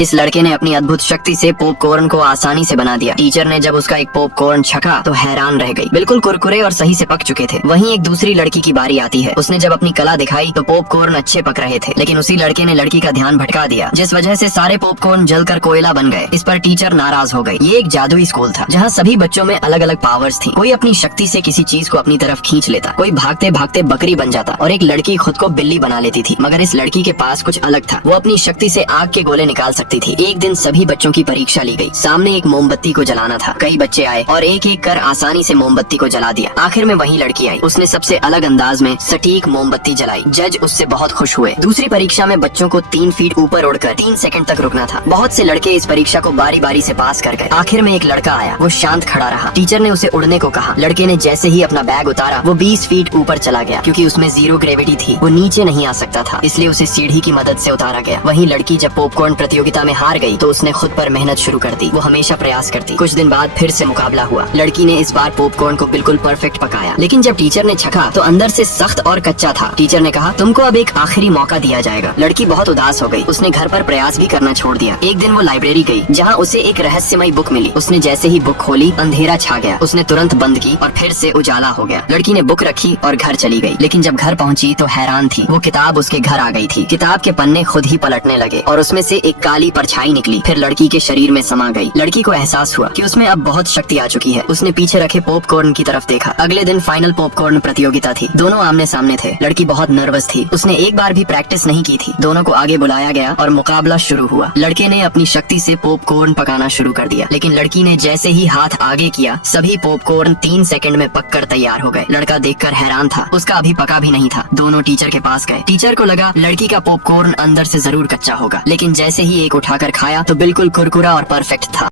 इस लड़के ने अपनी अद्भुत शक्ति से पॉपकॉर्न को आसानी से बना दिया। टीचर ने जब उसका एक पॉपकॉर्न छका तो हैरान रह गई। बिल्कुल कुरकुरे और सही से पक चुके थे। वहीं एक दूसरी लड़की की बारी आती है। उसने जब अपनी कला दिखाई तो पॉपकॉर्न अच्छे पक रहे थे, लेकिन उसी लड़के ने लड़की का ध्यान भटका दिया, जिस वजह से सारे पॉपकॉर्न जलकर कोयला बन गए। इस पर टीचर नाराज हो गई। ये एक जादुई स्कूल था जहाँ सभी बच्चों में अलग अलग पावर्स थी। कोई अपनी शक्ति से किसी चीज को अपनी तरफ खींच लेता, कोई भागते भागते बकरी बन जाता और एक लड़की खुद को बिल्ली बना लेती थी। मगर इस लड़की के पास कुछ अलग था। वो अपनी शक्ति से आग के गोले निकाल सकती थी। एक दिन सभी बच्चों की परीक्षा ली गई। सामने एक मोमबत्ती को जलाना था। कई बच्चे आए और एक एक कर आसानी से मोमबत्ती को जला दिया। आखिर में वही लड़की आई। उसने सबसे अलग अंदाज में सटीक मोमबत्ती जलाई। जज उससे बहुत खुश हुए। दूसरी परीक्षा में बच्चों को 3 फीट ऊपर उड़कर 3 सेकंड तक रुकना था। बहुत से लड़के इस परीक्षा को बारी बारी से पास कर गए। आखिर में एक लड़का आया। वो शांत खड़ा रहा। टीचर ने उसे उड़ने को कहा। लड़के ने जैसे ही अपना बैग उतारा वो 20 फीट ऊपर चला गया। क्योंकि उसमें जीरो ग्रेविटी थी, वो नीचे नहीं आ सकता था, इसलिए उसे सीढ़ी की मदद से उतारा गया। वहीं लड़की जब पॉपकॉर्न प्रतियोगिता में हार गई तो उसने खुद पर मेहनत शुरू कर दी। वो हमेशा प्रयास करती। कुछ दिन बाद फिर से मुकाबला हुआ। लड़की ने इस बार पॉपकॉर्न को बिल्कुल परफेक्ट पकाया, लेकिन जब टीचर ने छका तो अंदर से सख्त और कच्चा था। टीचर ने कहा, तुमको अब एक आखिरी मौका दिया जाएगा। लड़की बहुत उदास हो गई। उसने घर पर प्रयास भी करना छोड़ दिया। एक दिन वो लाइब्रेरी गई जहाँ उसे एक रहस्यमयी बुक मिली। उसने जैसे ही बुक खोली अंधेरा छा गया। उसने तुरंत बंद की और फिर से उजाला हो गया। लड़की ने बुक रखी और घर चली गई, लेकिन जब घर पहुंची तो हैरान थी। वो किताब उसके घर आ गई थी। किताब के पन्ने खुद ही पलटने लगे और उसमें से एक काली परछाई निकली, फिर लड़की के शरीर में समा गई। लड़की को एहसास हुआ कि उसमें अब बहुत शक्ति आ चुकी है। उसने पीछे रखे पॉपकॉर्न की तरफ देखा। अगले दिन फाइनल पॉपकॉर्न प्रतियोगिता थी। दोनों आमने सामने थे। लड़की बहुत नर्वस थी। उसने एक बार भी प्रैक्टिस नहीं की थी। दोनों को आगे बुलाया गया और मुकाबला शुरू हुआ। लड़के ने अपनी शक्ति से पॉपकॉर्न पकाना शुरू कर दिया, लेकिन लड़की ने जैसे ही हाथ आगे किया सभी पॉपकॉर्न 3 सेकंड में पककर तैयार हो गए। लड़का देखकर हैरान था। उसका अभी पका भी नहीं था। दोनों टीचर के पास गए। टीचर को लगा लड़की का पॉपकॉर्न अंदर से जरूर कच्चा होगा, लेकिन जैसे ही एक उठाकर खाया तो बिल्कुल कुरकुरा और परफेक्ट था।